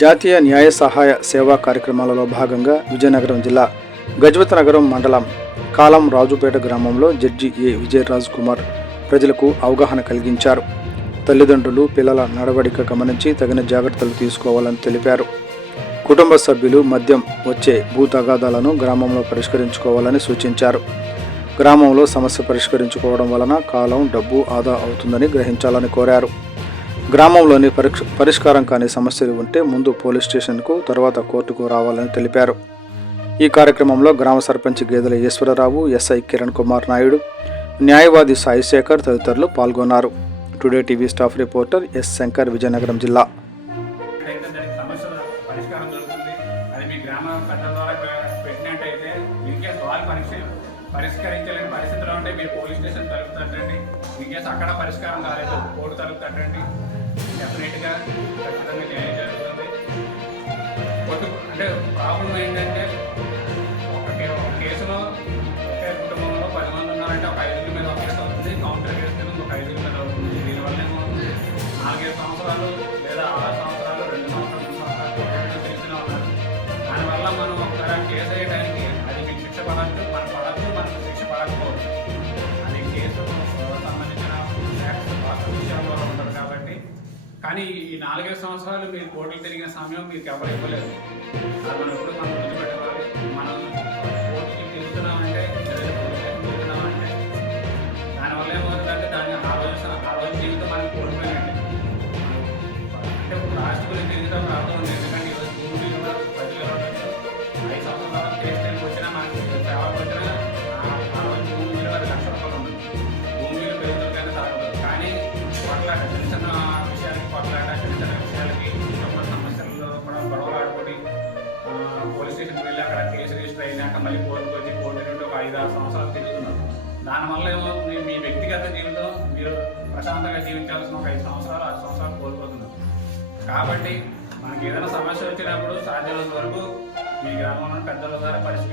జాతీయ న్యాయ సహాయ సేవా కార్యక్రమాలలో భాగంగా విజయనగరం జిల్లా గజపతినగరం మండలం కాలం రాజుపేట గ్రామంలో జడ్జి ఏ విజయరాజ్ కుమార్ ప్రజలకు అవగాహన కలిగించారు. తల్లిదండ్రులు పిల్లల నడవడిక గమనించి తగిన జాగ్రత్తలు తీసుకోవాలని తెలిపారు. కుటుంబ సభ్యులు మద్యం వచ్చే భూ తగాదాలను గ్రామంలో పరిష్కరించుకోవాలని సూచించారు. గ్రామంలో సమస్య పరిష్కరించుకోవడం వలన కాలం డబ్బు ఆదా అవుతుందని గ్రహించాలని కోరారు. గ్రామంలోని పరిష్కారం కాని సమస్యలు ఉంటే ముందు పోలీస్ స్టేషన్కు తర్వాత కోర్టుకు రావాలని తెలిపారు. ఈ కార్యక్రమంలో గ్రామ సర్పంచ్ గేదెల ఈశ్వరరావు, ఎస్ఐ కిరణ్ కుమార్ నాయుడు, న్యాయవాది సాయి శేఖర్ తదితరులు పాల్గొన్నారు. Today TV staff reporter yes Shankar, Vizianagaram జిల్లా. పరిష్కరించలేని పరిస్థితిలో ఉంటే మీరు పోలీస్ స్టేషన్ తలుపు తట్టండి. ఇన్కేస్ అక్కడ పరిష్కారం కాలేదు కోర్టు తలుపు తట్టండి. డెఫినెట్గా ఖచ్చితంగా న్యాయం జరుగుతుంది. అంటే ప్రాబ్లం ఏంటంటే ఒక కేసులో ఒకే కుటుంబంలో 10 మంది ఉన్నారంటే ఒక 5 మీద ఒక కేసు అవుతుంది, కౌంటర్ కేసు మీద ఒక 5 మీద అవుతుంది. దీనివల్ల ఏమవుతుంది, 4-5 సంవత్సరాలు లేదా 6 సంవత్సరాలు 2 సంవత్సరాలు 3 సంవత్సరాలు తెలిసిన ఉన్నారు. దానివల్ల మనం ఒకసారి కేసు వేయడానికి అది మీకు శిక్ష పడచ్చు, మనకు పడచ్చు, మనకు శిక్ష పడకపోవచ్చు. అది కేసు సంబంధించిన విషయాల్లో ఉంటుంది కాబట్టి. కానీ ఈ 4-5 సంవత్సరాలు మీరు కోర్టులు తిరిగిన సమయం మీకు ఎవరు ఇవ్వలేదు. అది మనం ఎప్పుడు మనం గుర్తుపెట్టుకోవాలి. మనం కోర్టుకి తిరుగుతున్నామంటే తిరుగుతున్నామంటే దానివల్ల ఏమవుతుందంటే దాన్ని ఆ రోజు జీవితం మనకు కోల్పోయినట్టే. అంటే ఇప్పుడు లాస్ట్ గురించి తిరుగుతాం అర్థం ఉంది. ఎందుకంటే ఈరోజు భూమి కూడా ప్రజలు 5 సంవత్సరాల కేసు టైంకి వచ్చినా మనకి సేవకు వచ్చినా ఆ రోజు భూమి మీద 10 లక్షల రూపాయలు ఉంటుంది. భూమి మీద పెరుగుతుందని తాగదు. కానీ కొట్లాట చిన్న చిన్న విషయాలకి కొట్లాట, చిన్న చిన్న విషయాలకి కుటుంబ సమస్యల్లో కూడా గొడవలు ఆడుకొని పోలీస్ స్టేషన్కి వెళ్ళి అక్కడ కేసు రిజిస్టర్ అయినాక మళ్ళీ కోర్టుకు వచ్చి కోర్టు నుండి ఒక 5-6 సంవత్సరాలు తిరుగుతున్నారు. దానివల్ల ఏమవుతుంది, మీ వ్యక్తిగత జీవితం మీరు ప్రశాంతంగా జీవించాల్సిన ఒక 5 సంవత్సరాలు 6 సంవత్సరాలు కోల్పోతున్నారు. కాబట్టి మనకి ఏదైనా సమస్య వచ్చినప్పుడు సాధ్యమైనంత వరకు మీ గ్రామంలో పెద్దల ద్వారా పరిష్కరించాలి.